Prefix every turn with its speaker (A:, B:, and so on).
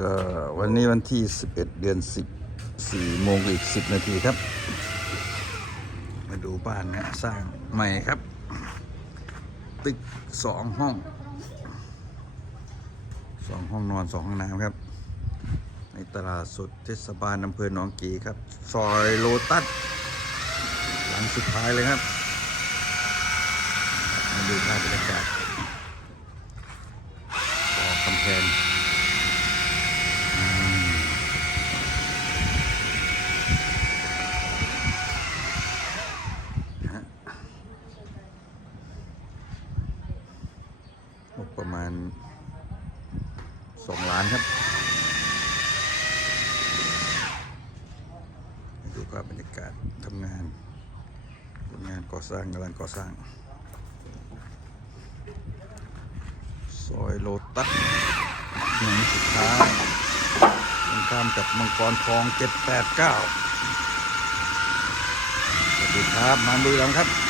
A: ก็วันนี้วันที่ 11 เดือน 10 4โมงอีก 10 นาทีครับ มาดูบ้านนะสร้างใหม่ครับ ตึกสองห้องสองห้องนอนสองห้องน้ำครับ ในตลาดสดเทศบาลอำเภอหนองกีครับ ซอยโลตัส หลังสุดท้ายเลยครับ มาดูภาพบรรยากาศก่อกำแพงอืมฮะงบ ประมาณสองล้านครับดูภาพบรรยากาศทำงานผลงานก่อสร้างกำลังก่อสร้าง ซอยโลตัสหนึ่งสุดท้ายตรงข้ามกับมังกรทองเจ็ดแปดเก้าสวัสดีครับ มาดูแล้วครับ